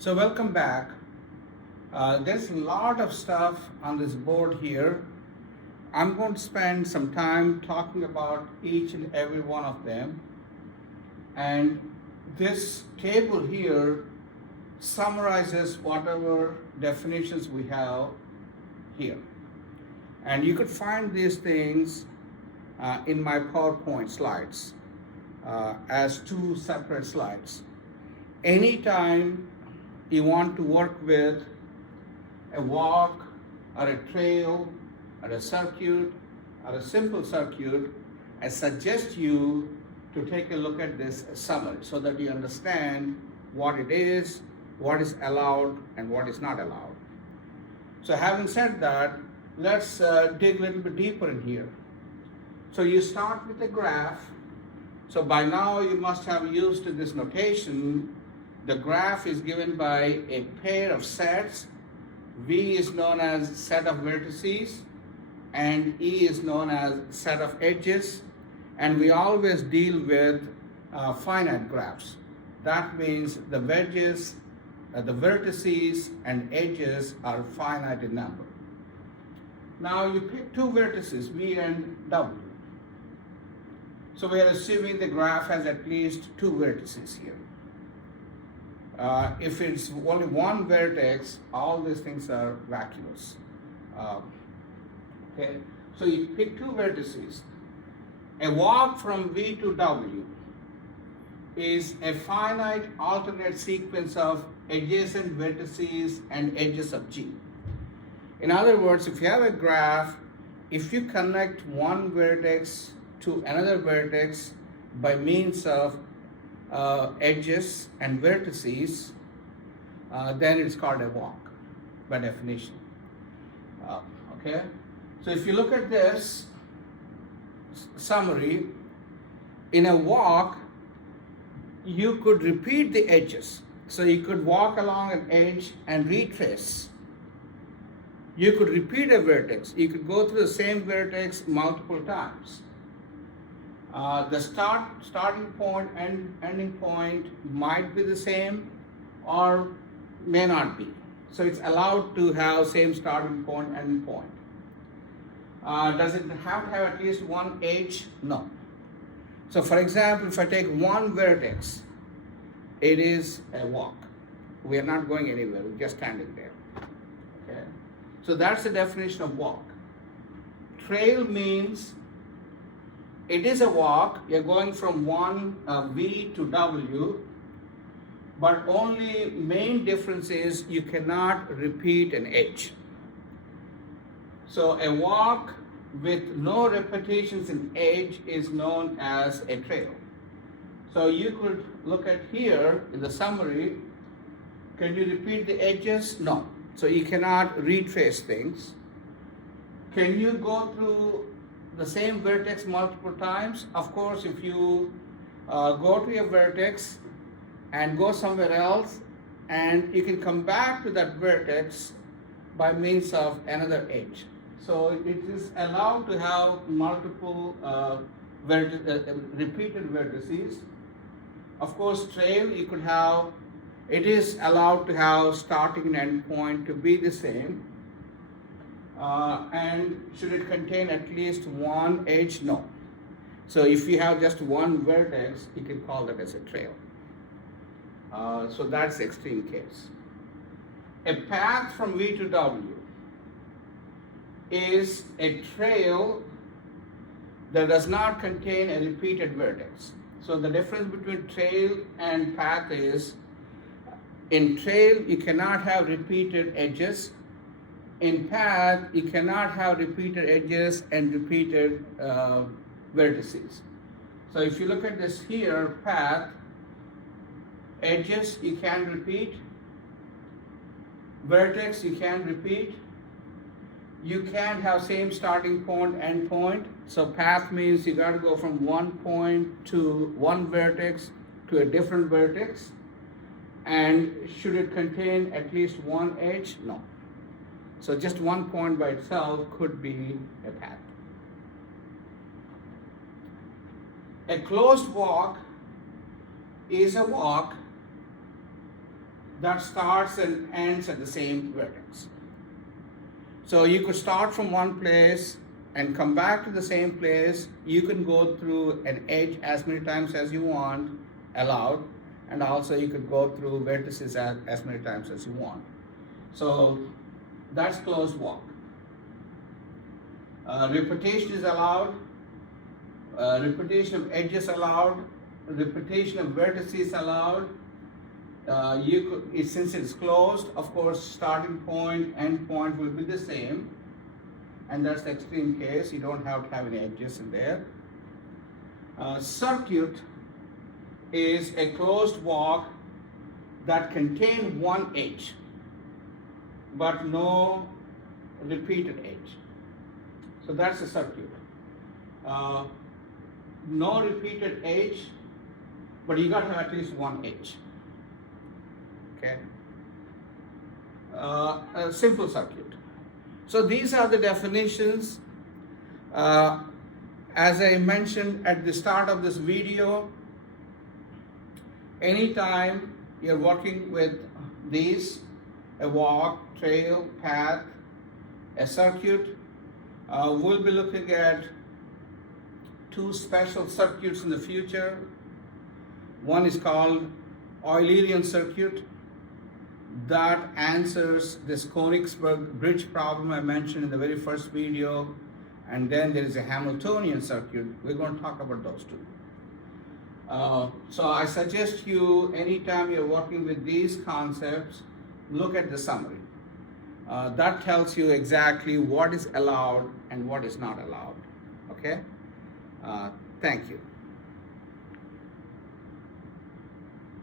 So welcome back. There's a lot of stuff on this board here. I'm going to spend some time talking about each and every one of them. And this table here summarizes whatever definitions we have here. And you could find these things in my PowerPoint slides as two separate slides. Anytime you want to work with a walk or a trail or a circuit or a simple circuit, I suggest you to take a look at this summary so that you understand what it is, what is allowed, and what is not allowed. So having said that, let's dig a little bit deeper in here. So you start with a graph. So by now you must have used this notation. The graph is given by a pair of sets. V is known as set of vertices and E is known as set of edges. And we always deal with finite graphs. That means the wedges, the vertices and edges are finite in number. Now you pick two vertices, V and W. So we are assuming the graph has at least two vertices here. If it's only one vertex, all these things are vacuous. Okay, so you pick two vertices. A walk from V to W is a finite alternate sequence of adjacent vertices and edges of G. In other words, if you have a graph, if you connect one vertex to another vertex by means of edges and vertices, then it's called a walk by definition. Okay, so if you look at this summary, in a walk, you could repeat the edges. So you could walk along an edge and retrace. You could repeat a vertex. You could go through the same vertex multiple times. The starting point and ending point might be the same or may not be. So it's allowed to have same starting point, ending point. Does it have to have at least one edge? No. So for example, if I take one vertex, it is a walk. We are not going anywhere, we're just standing there. Okay? So that's the definition of walk. Trail means it is a walk, you're going from one V to W, but only main difference is you cannot repeat an edge. So a walk with no repetitions in edge is known as a trail. So you could look at here in the summary, can you repeat the edges? No. So you cannot retrace things. Can you go through the same vertex multiple times? Of course, if you go to a vertex and go somewhere else, and you can come back to that vertex by means of another edge. So it is allowed to have multiple repeated vertices. Of course, trail, you could have, it is allowed to have starting and end point to be the same. And should it contain at least one edge? No. So if you have just one vertex, you can call that as a trail. So that's the extreme case. A path from V to W is a trail that does not contain a repeated vertex. So the difference between trail and path is, in trail you cannot have repeated edges. In path, you cannot have repeated edges and repeated vertices. So if you look at this here, path, edges you can repeat, vertex you can repeat, you can have same starting point, end point. So path means you got to go from one point to one vertex to a different vertex. And should it contain at least one edge? No. So just one point by itself could be a path. A closed walk is a walk that starts and ends at the same vertex. So you could start from one place and come back to the same place. You can go through an edge as many times as you want, allowed, and also you could go through vertices as many times as you want. So that's closed walk. Repetition is allowed, repetition of edges allowed, repetition of vertices allowed. Since it's closed, of course, starting point, end point will be the same, and that's the extreme case. You don't have to have any edges in there. Circuit is a closed walk that contains one edge, but no repeated edge. So that's a circuit. No repeated edge, but you got to have at least one edge. Okay. A simple circuit. So these are the definitions. As I mentioned at the start of this video, anytime you're working with these, a walk, trail, path, a circuit, we'll be looking at two special circuits in the future. One is called Eulerian circuit that answers this Königsberg bridge problem I mentioned in the very first video, and then there is a Hamiltonian circuit. We're going to talk about those two. So I suggest you, anytime you're working with these concepts, look at the summary. That tells you exactly what is allowed and what is not allowed. Okay? Thank you.